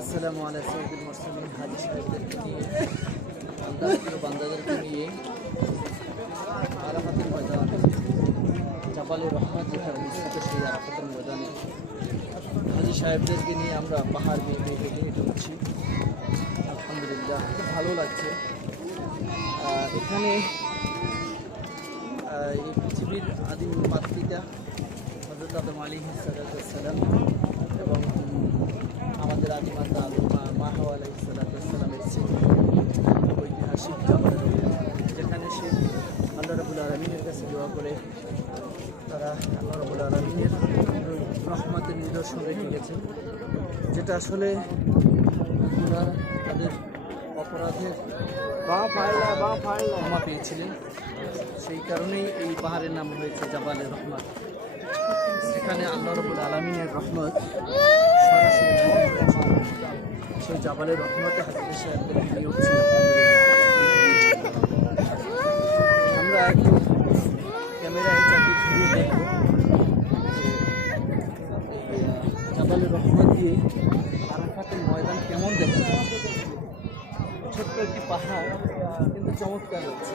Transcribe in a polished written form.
আসসালামু আলা সাইয়্যিদিল মুরসালিন হাজী সাহেবদেরকে নিয়ে আল্লাহর বান্দাদেরকে নিয়ে আরাফাতের ময়দানে জাবালে রহমত যেখানে অবস্থিত সেই আরাফাতের ময়দানে হাজী সাহেবদেরকে নিয়ে আমরা পাহাড় বেয়ে বেয়ে হেঁটে হেঁটে উঠছি। আলহামদুলিল্লাহ খুব ভালো লাগছে। এখানে এই পৃথিবীর আদিম মাতৃকা হযরত আদম আলাইহিস সালাম এবং আমাদের আদিমাতা মা হাওয়া আলাইহিস সালামের স্মৃতি ঐতিহাসিক জাবাল যেখানে সে আল্লাহ রাব্বুল আলামিনের কাছে দোয়া করে তারা আল্লাহ রাব্বুল আলামিনের রহমতের নিদর্শন রেখে গেছে, যেটা আসলে তাদের অপরাধের ক্ষমা পেয়েছিলেন। সেই কারণেই এই পাহাড়ের নাম হয়েছে জাবালে রহমত। সেখানে আল্লাহ রাব্বুল আলামিনের রহমত সরাসরি সেই জাবালের রহমতে হাজী সাহেবদেরকে নিয়ে উঠছি। আমরা একটু ক্যামেরায় চাকরি ঘুরিয়ে দেখব জাবালের রহমত দিয়ে আরাফাতের ময়দান কেমন দেখা যায়। ছোট্ট একটি পাহাড় কিন্তু চমৎকার হচ্ছে।